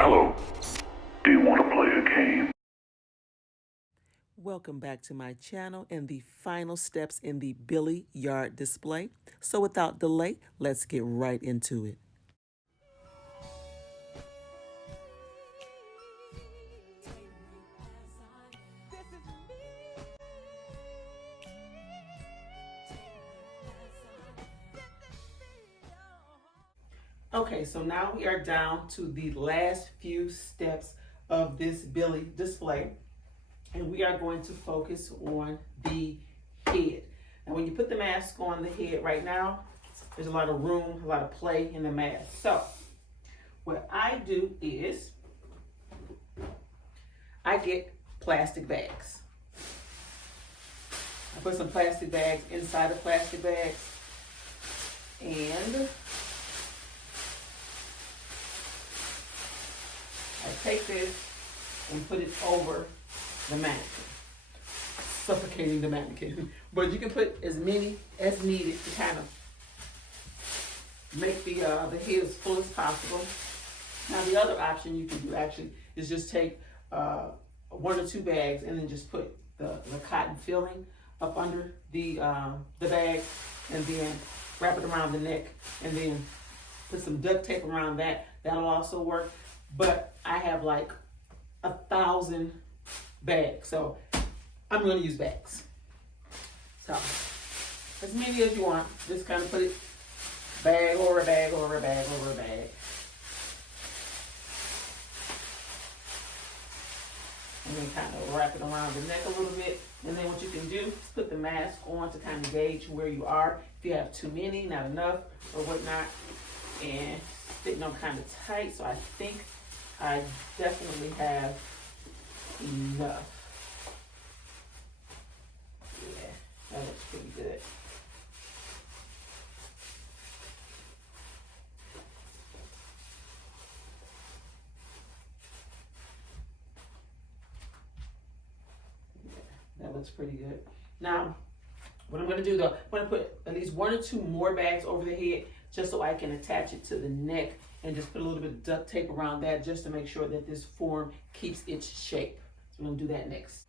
Hello. Do you want to play a game? Welcome back to my channel and the final steps in the Billy Yard display. So without delay, let's get right into it. Okay, so now we are down to the last few steps of this Billy display, and we are going to focus on the head. Now, when you put the mask on the head right now, there's a lot of room, a lot of play in the mask. So, what I do is I get plastic bags. I put some plastic bags inside of plastic bags, and I take this and put it over the mannequin, suffocating the mannequin. But you can put as many as needed to kind of make the head as full as possible. Now the other option you can do actually is just take 1 or 2 bags and then just put the cotton filling up under the bag, and then wrap it around the neck, and then put some duct tape around that. That'll also work. But I have like 1,000 bags, so I'm going to use bags. So as many as you want. Just kind of put it bag over a bag over a bag over a bag. And then kind of wrap it around the neck a little bit. And then what you can do is put the mask on to kind of gauge where you are. If you have too many, not enough, or whatnot. And fitting them kind of tight. So I think I definitely have enough. Yeah, that looks pretty good. That looks pretty good. Now, what I'm going to do though, I'm going to put at least 1 or 2 more bags over the head just so I can attach it to the neck, and just put a little bit of duct tape around that just to make sure that this form keeps its shape. So I'm going to do that next.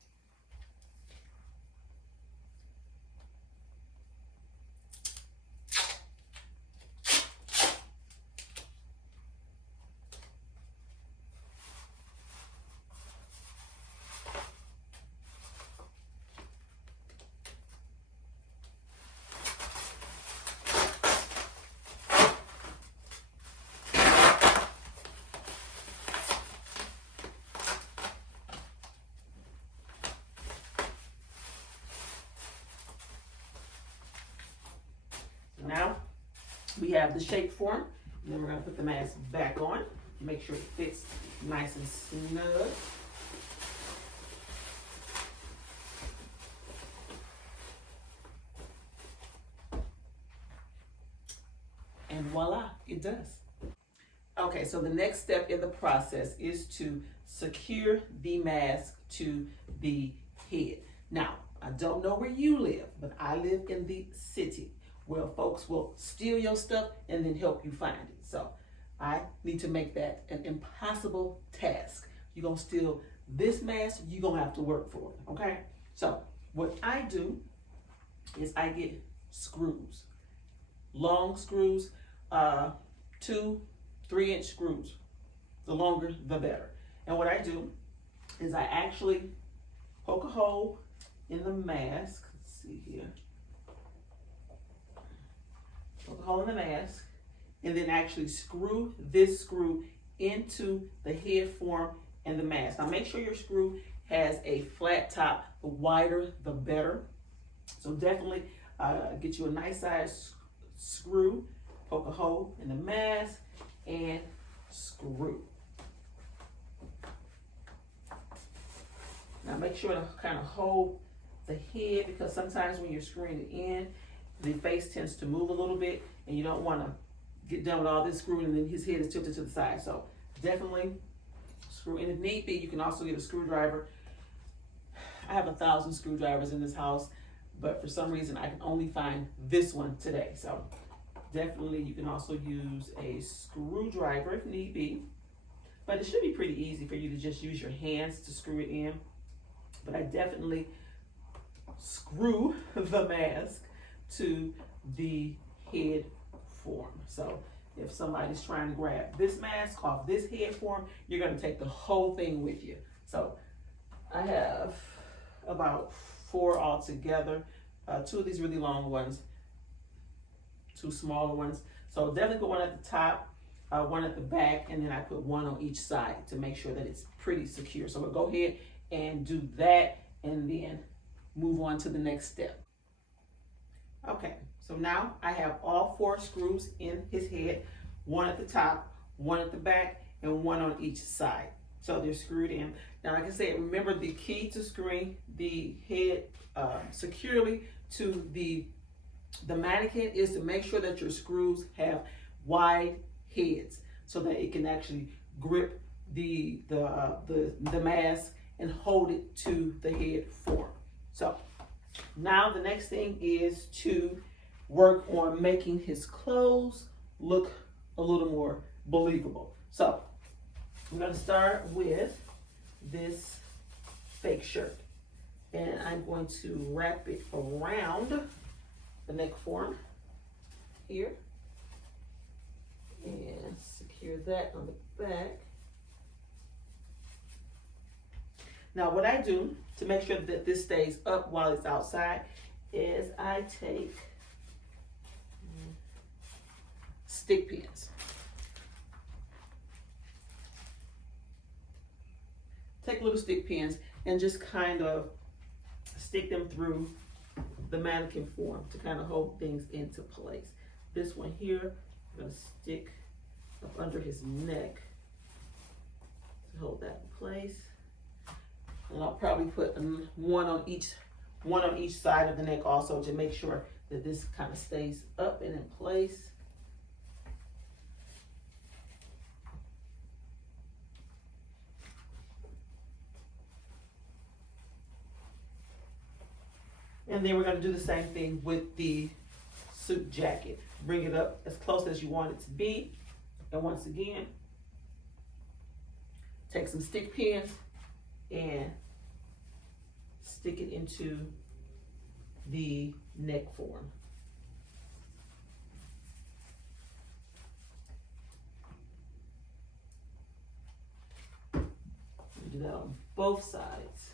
Now we have the shape form, and then we're going to put the mask back on, make sure it fits nice and snug. And voila, it does. Okay, so the next step in the process is to secure the mask to the head. Now, I don't know where you live, but I live in the city where folks will steal your stuff and then help you find it. So I need to make that an impossible task. You're gonna steal this mask, you're gonna have to work for it, okay? So what I do is I get screws, long screws, 2, 3-inch screws. The longer, the better. And what I do is I actually poke a hole in the mask. Let's see here. Poke a hole in the mask, and then actually screw this screw into the head form and the mask. Now make sure your screw has a flat top. The wider, the better. So definitely get you a nice size screw, poke a hole in the mask, and screw. Now make sure to kind of hold the head, because sometimes when you're screwing it in, the face tends to move a little bit, and you don't want to get done with all this screwing and then his head is tilted to the side. So definitely screw in. If need be, you can also get a screwdriver. I have 1,000 screwdrivers in this house, but for some reason I can only find this one today. So definitely you can also use a screwdriver if need be. but it should be pretty easy for you to just use your hands to screw it in. But I definitely screw the mask to the head form. So if somebody's trying to grab this mask off this head form, you're going to take the whole thing with you. So I have about 4 altogether. 2 of these really long ones, 2 smaller ones. So definitely put one at the top, 1 at the back, and then I put 1 on each side to make sure that it's pretty secure. So we'll go ahead and do that and then move on to the next step. Okay, so now I have all 4 screws in his head, 1 at the top, 1 at the back, and 1 on each side. So they're screwed in. Now, like I said, remember the key to screwing the head securely to the mannequin is to make sure that your screws have wide heads so that it can actually grip the mask and hold it to the head form. So now the next thing is to work on making his clothes look a little more believable. So I'm going to start with this fake shirt, and I'm going to wrap it around the neck form here and secure that on the back. Now what I do to make sure that this stays up while it's outside is I take stick pins. Take little stick pins and just kind of stick them through the mannequin form to kind of hold things into place. This one here, I'm going to stick up under his neck to hold that in place. And I'll probably put one on each side of the neck also to make sure that this kind of stays up and in place. And then we're going to do the same thing with the suit jacket. Bring it up as close as you want it to be. And once again, take some stick pins and stick it into the neck form. Do that on both sides.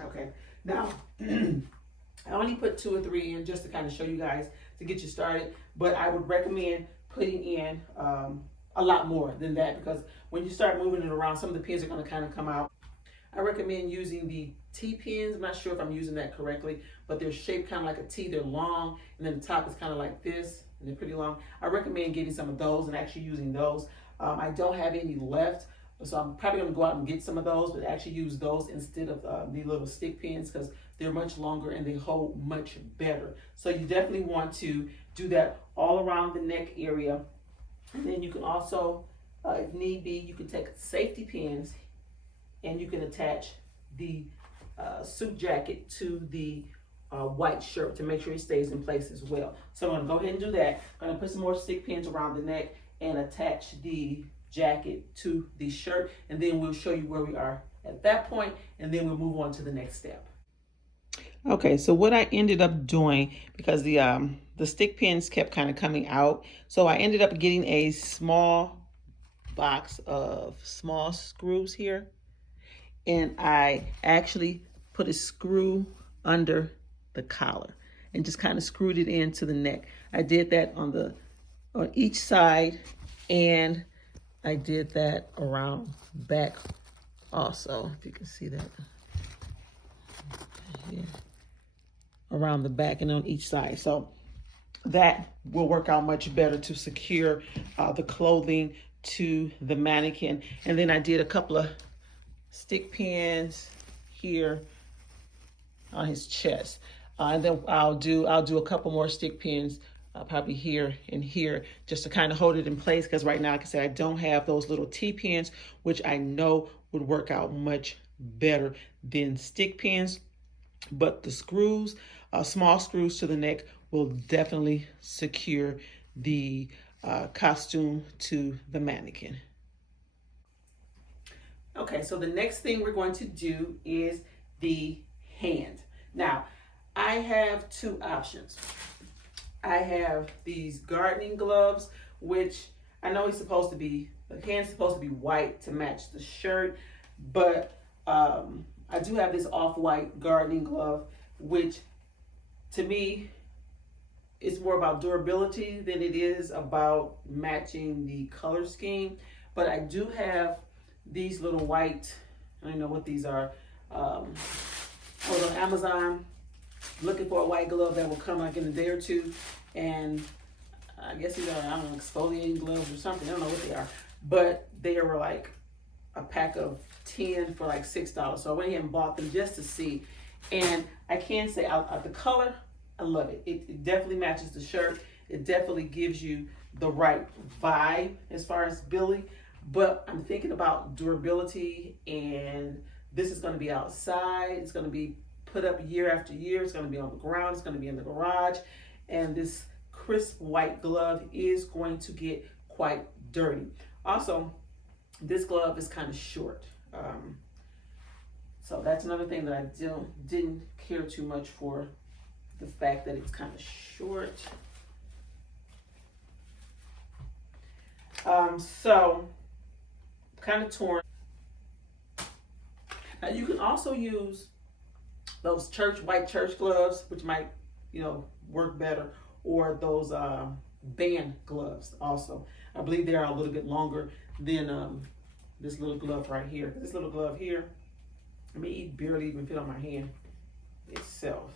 Okay, now I only put 2 or 3 in just to kind of show you guys to get you started, but I would recommend putting in a lot more than that, because when you start moving it around, some of the pins are going to kind of come out. I recommend using the T pins. I'm not sure if I'm using that correctly, but they're shaped kind of like a T. They're long, and then the top is kind of like this, and they're pretty long. I recommend getting some of those and actually using those. I don't have any left, so I'm probably going to go out and get some of those, but actually use those instead of the little stick pins, because they're much longer and they hold much better. So you definitely want to do that all around the neck area. And then you can also, if need be, you can take safety pins and you can attach the suit jacket to the white shirt to make sure it stays in place as well. So I'm going to go ahead and do that. I'm going to put some more stick pins around the neck and attach the jacket to the shirt, and then we'll show you where we are at that point, and then we'll move on to the next step. Okay, so what I ended up doing, because the stick pins kept kind of coming out, so I ended up getting a small box of small screws here, and I actually put a screw under the collar and just kind of screwed it into the neck. I did that on each side, and I did that around back also, if you can see that. Here. Around the back and on each side. So that will work out much better to secure the clothing to the mannequin. And then I did a couple of stick pins here on his chest. And then I'll do a couple more stick pins probably here and here just to kind of hold it in place, because right now, like I said, I don't have those little T-pins, which I know would work out much better than stick pins. But the screws, small screws to the neck, will definitely secure the costume to the mannequin. Okay, so the next thing we're going to do is the hand. Now, I have two options. I have these gardening gloves, which I know he's supposed to be, the hand's supposed to be white to match the shirt, but I do have this off-white gardening glove, which to me is more about durability than it is about matching the color scheme. But I do have these little white, I don't know what these are. I was on Amazon looking for a white glove that will come like in a day or two. And I guess these are, I don't know, exfoliating gloves or something. I don't know what they are. But they were like a pack of 10 for like $6. So I went ahead and bought them just to see. And I can say the color, I love it. It definitely matches the shirt. It definitely gives you the right vibe as far as Billy. But I'm thinking about durability, and this is going to be outside. It's going to be put up year after year. It's going to be on the ground. It's going to be in the garage. And this crisp white glove is going to get quite dirty. Also, this glove is kind of short. So that's another thing that I didn't care too much for, the fact that it's kind of short. So kind of torn. Now you can also use those white church gloves, which might, work better, or those band gloves also. I believe they are a little bit longer than this little glove right here. This little glove here, it barely even fit on my hand itself.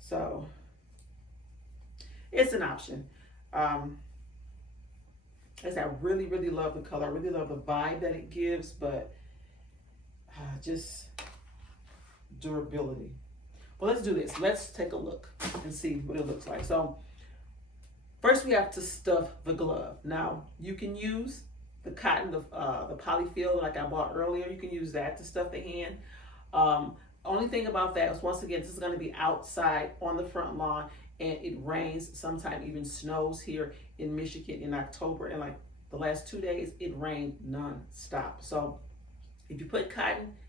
So it's an option. As I really, really love the color. I really love the vibe that it gives, but just durability. Well, let's do this. Let's take a look and see what it looks like. So first we have to stuff the glove. Now you can use the cotton, the polyfill like I bought earlier. You can use that to stuff the hand. Only thing about that is, once again, this is going to be outside on the front lawn, and it rains, sometimes even snows here in Michigan in October. And like the last 2 days, it rained non-stop. So if you put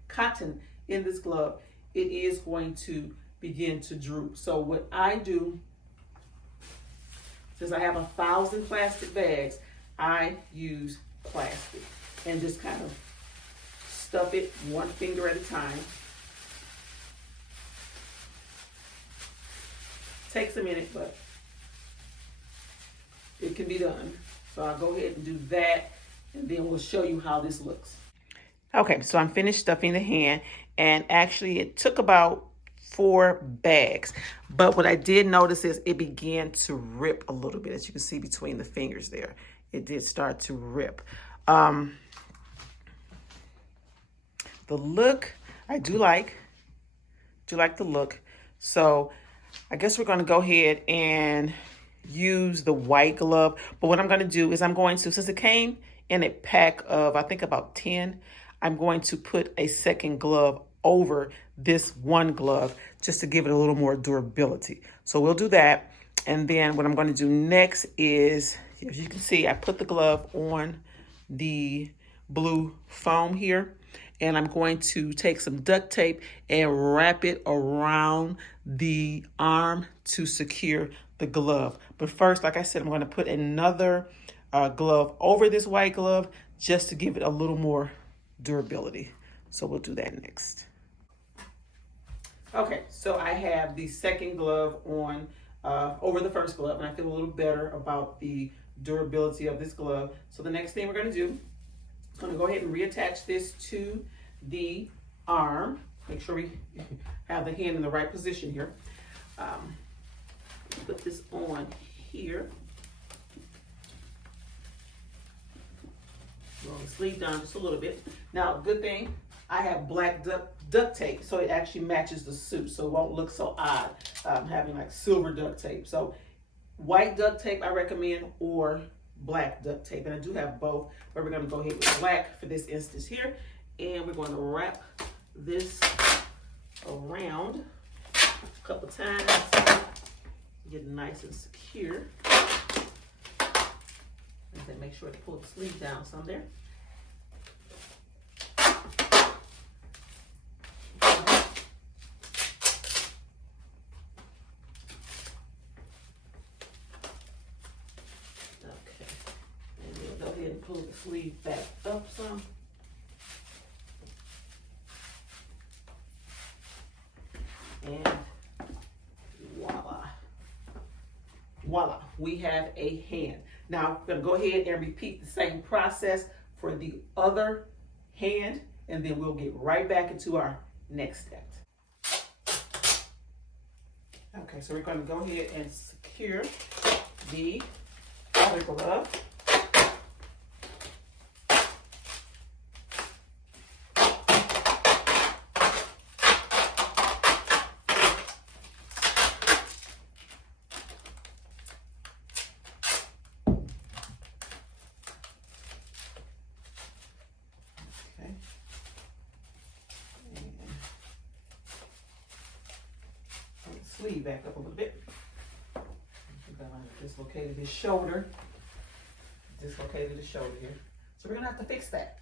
cotton in this glove, it is going to begin to droop. So what I do, since I have 1,000 plastic bags, I use plastic and just kind of stuff it one finger at a time. Takes a minute, but it can be done. So I'll go ahead and do that, and then we'll show you how this looks. Okay, so I'm finished stuffing the hand, and actually it took about 4 bags. But what I did notice is it began to rip a little bit, as you can see between the fingers there. It did start to rip. The look, I do like the look. So I guess we're going to go ahead and use the white glove. But what I'm going to do is since it came in a pack of, I think about 10, I'm going to put a second glove over this one glove just to give it a little more durability. So we'll do that. And then what I'm going to do next is, as you can see, I put the glove on the blue foam here. And I'm going to take some duct tape and wrap it around the arm to secure the glove. But first, like I said, I'm going to put another glove over this white glove just to give it a little more durability. So we'll do that next. Okay, so I have the second glove on over the first glove, and I feel a little better about the durability of this glove. So the next thing we're going to do, I'm going to go ahead and reattach this to the arm. Make sure we have the hand in the right position here. Put this on here. Go the sleeve down just a little bit. Now, good thing, I have black duct tape, so it actually matches the suit, so it won't look so odd having like silver duct tape. So white duct tape I recommend, or black duct tape, and I do have both, but we're going to go ahead with black for this instance here, and we're going to wrap this around a couple times, get it nice and secure, and then make sure to pull the sleeve down some there. Pull the sleeve back up some. And voila. Voila, we have a hand. Now, we're gonna go ahead and repeat the same process for the other hand, and then we'll get right back into our next step. Okay, so we're gonna go ahead and secure the other glove. Sleeve back up a little bit. I dislocated his shoulder. Dislocated his shoulder here. So we're gonna have to fix that.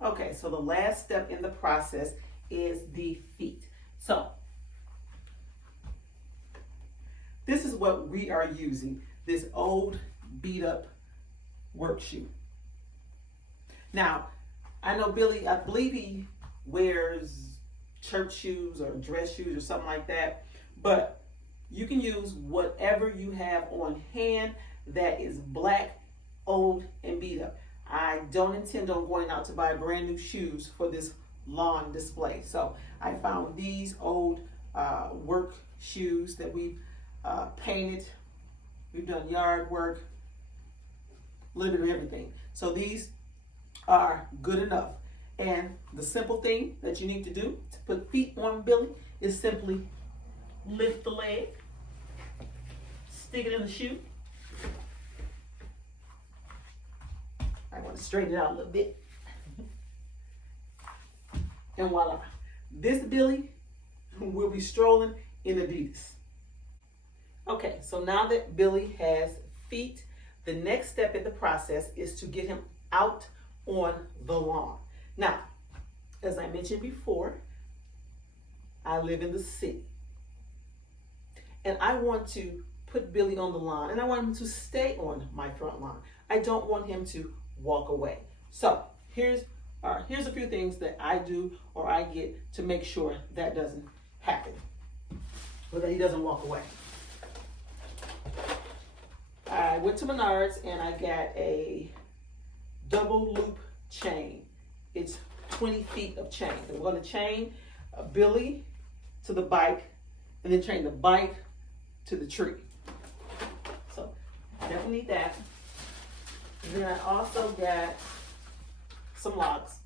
Okay, so the last step in the process is the feet. So this is what we are using, this old beat up work shoe. Now, I know Billy, I believe he wears church shoes or dress shoes or something like that. But you can use whatever you have on hand that is black, old, and beat up. I don't intend on going out to buy brand new shoes for this lawn display. So I found these old work shoes that we've painted. We've done yard work, literally everything. So these are good enough. And the simple thing that you need to do to put feet on Billy is simply lift the leg, stick it in the shoe. I want to straighten it out a little bit. And voila. This Billy will be strolling in Adidas. Okay, so now that Billy has feet, the next step in the process is to get him out on the lawn. Now, as I mentioned before, I live in the city. And I want to put Billy on the lawn, and I want him to stay on my front lawn. I don't want him to walk away. So here's a few things that I do or I get to make sure that doesn't happen, or that he doesn't walk away. I went to Menards and I got a double loop chain. It's 20 feet of chain. And we're going to chain Billy to the bike, and then chain the bike to the tree. So definitely need that. And then I also got some locks.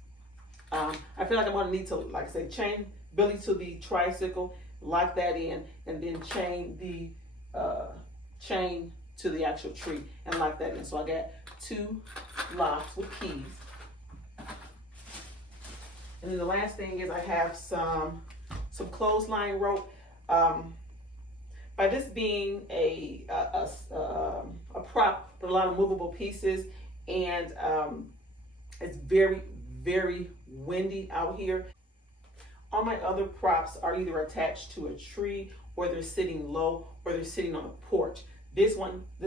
I feel like I'm going to need to, like I said, chain Billy to the tricycle, lock that in, and then chain the chain to the actual tree and lock that in. So I got 2 locks with keys. And then the last thing is I have some clothesline rope. By this being a prop with a lot of movable pieces, and it's very, very windy out here. All my other props are either attached to a tree, or they're sitting low, or they're sitting on a porch. This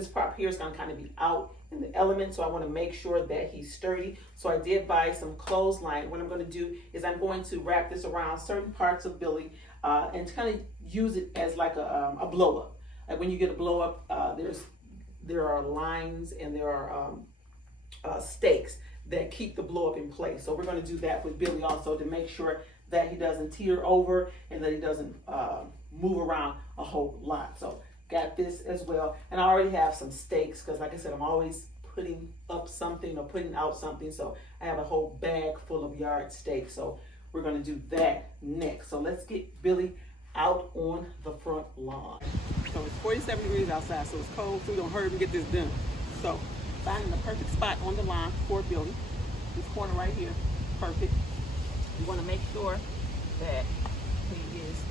prop here is going to kind of be out in the element, so I want to make sure that he's sturdy. So I did buy some clothesline. What I'm going to do is I'm going to wrap this around certain parts of Billy and kind of use it as like a blow up. Like when you get a blow up, there are lines and there are stakes that keep the blow up in place. So we're going to do that with Billy also to make sure that he doesn't teeter over and that he doesn't move around a whole lot. So got this as well, and I already have some stakes because, like I said, I'm always putting up something or putting out something. So I have a whole bag full of yard stakes. So we're gonna do that next. So let's get Billy out on the front lawn. So it's 47 degrees outside, so it's cold, so we're gonna hurry and get this done. So finding the perfect spot on the lawn for Billy. This corner right here, perfect. You wanna make sure that he is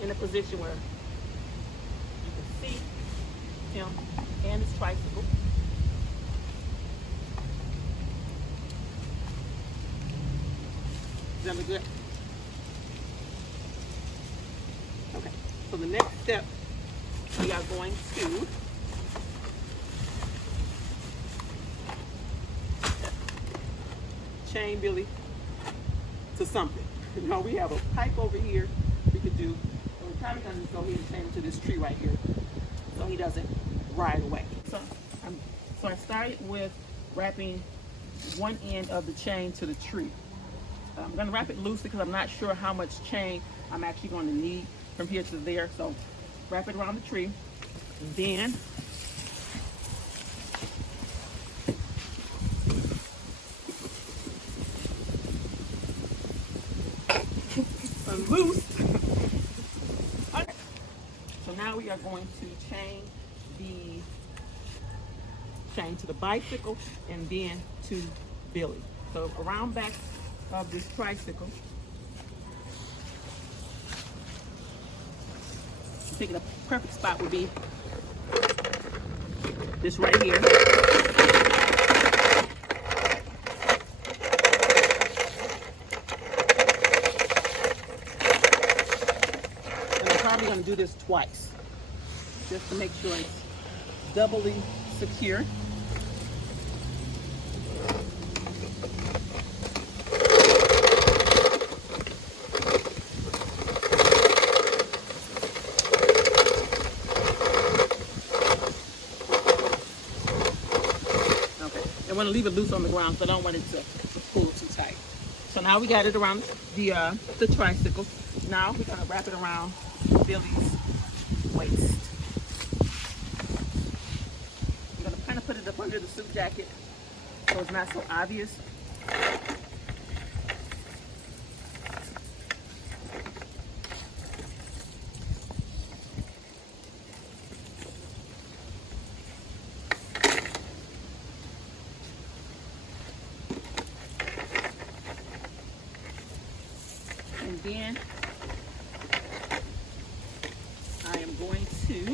in a position where you can see him and his tricycle. Does that look good? Okay, so the next step, we are going to chain Billy to something. You know, we have a pipe over here we could do, and we're probably going to go ahead and chain him to this tree right here so he doesn't ride away. So I started with wrapping one end of the chain to the tree. I'm going to wrap it loosely because I'm not sure how much chain I'm actually going to need from here to there. So wrap it around the tree. Then loose. Okay. So now we are going to chain to the bicycle and then to Billy. So around back of this tricycle, I think the perfect spot would be this right here. And I'm probably going to do this twice, just to make sure it's doubly secure. I want to leave it loose on the ground, so I don't want it to pull too tight. So now we got it around the tricycle. Now we're going to wrap it around Billy's waist. I'm going to kind of put it up under the suit jacket so it's not so obvious. And then I am going to, I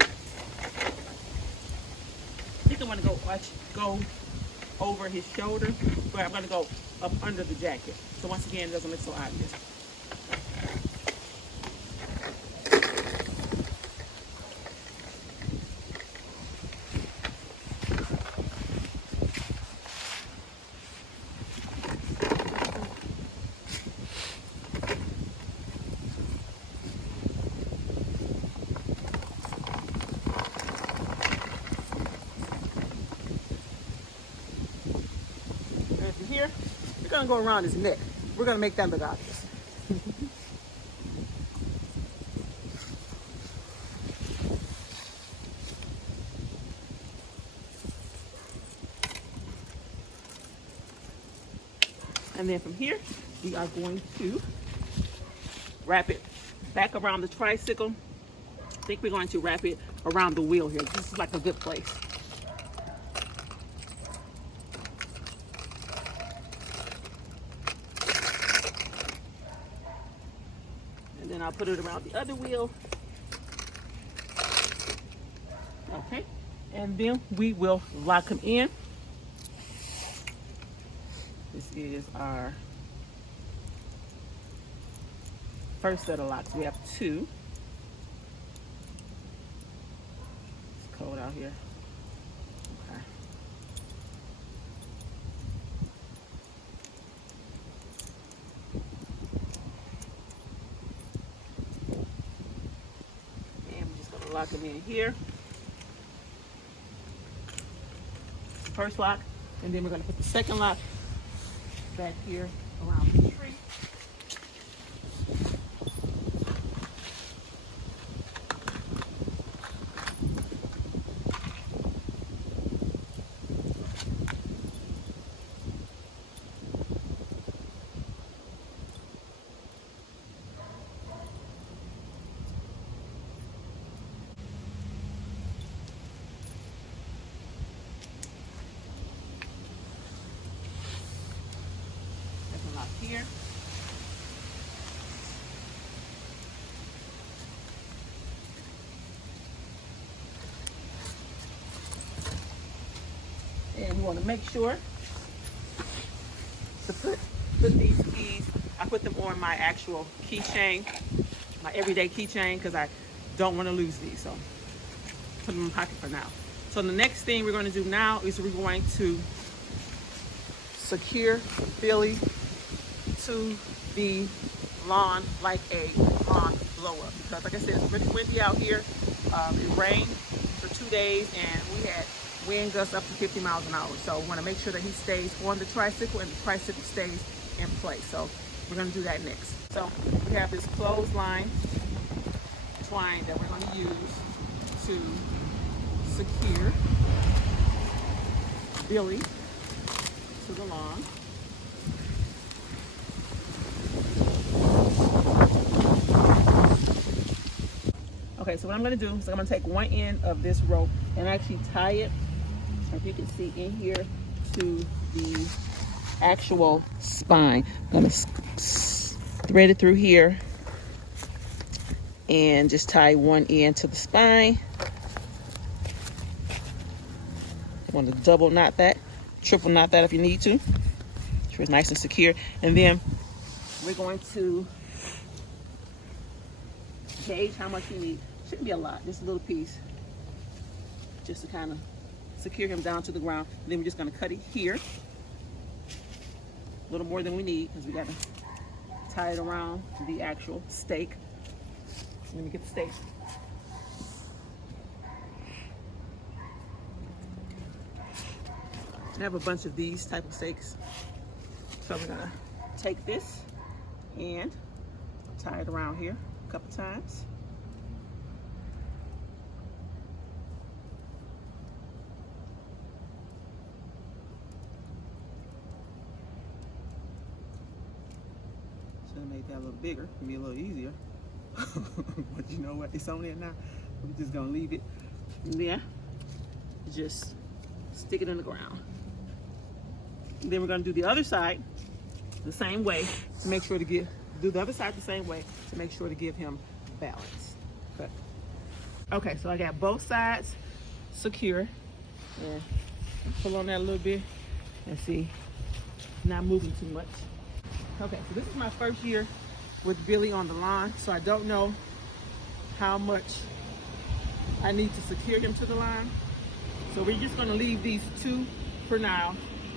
think I'm going to go over his shoulder, but I'm going to go up under the jacket. So once again, it doesn't look so obvious. Here, we're going to go around his neck. We're going to make that look obvious. And then from here, we are going to wrap it back around the tricycle. I think we're going to wrap it around the wheel here. This is like a good place. And then I'll put it around the other wheel. Okay. And then we will lock them in. This is our first set of locks. We have two. It's cold out here. Okay. And we're just going to lock them in here. First lock, and then we're going to put the second lock back here around the tree. here. And you want to make sure to put these keys, I put them on my actual keychain, my everyday keychain, because I don't want to lose these. So put them in my pocket for now. So the next thing we're going to do now is we're going to secure Billy to the lawn like a lawn blower. Because like I said, it's really windy out here. It rained for 2 days and we had wind gusts up to 50 miles an hour. So we want to make sure that he stays on the tricycle and the tricycle stays in place. So we're going to do that next. So we have this clothesline twine that we're going to use to secure Billy to the lawn. Okay, so what I'm going to do is I'm going to take one end of this rope and actually tie it, if you can see in here, to the actual spine. I'm going to thread it through here and just tie one end to the spine. You want to double knot that, triple knot that if you need to. Sure it's nice and secure. And then we're going to gauge how much you need. Shouldn't be a lot, just a little piece, just to kind of secure him down to the ground. And then we're just going to cut it here, a little more than we need because we got to tie it around the actual stake. Let me get the stake. I have a bunch of these type of stakes, so we're going to take this and tie it around here a couple times. Should have made that a little bigger, be a little easier. But you know what? It's on there now. We're just gonna leave it there. Just stick it in the ground. And then we're gonna do the other side the same way to make sure to do the other side the same way to make sure to give him balance. Okay, so I got both sides secure. And pull on that a little bit and see, not moving too much. Okay, so this is my first year with Billy on the lawn, so I don't know how much I need to secure him to the line. So we're just gonna leave these two for now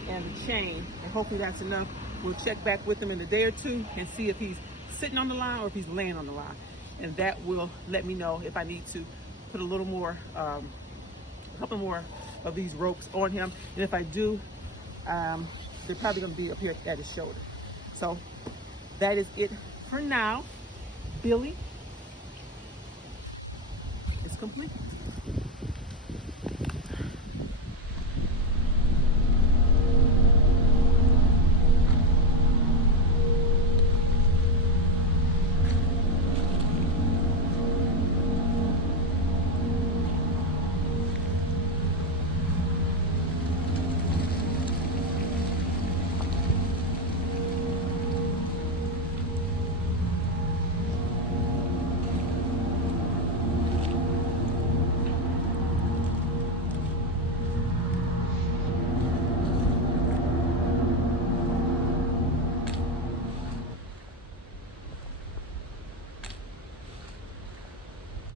and the chain, and hopefully that's enough. We'll check back with him in a day or two and see if he's sitting on the line or if he's laying on the line. And that will let me know if I need to put a little more, a couple more of these ropes on him. And if I do, they're probably gonna be up here at his shoulder. So that is it for now. Billy is complete.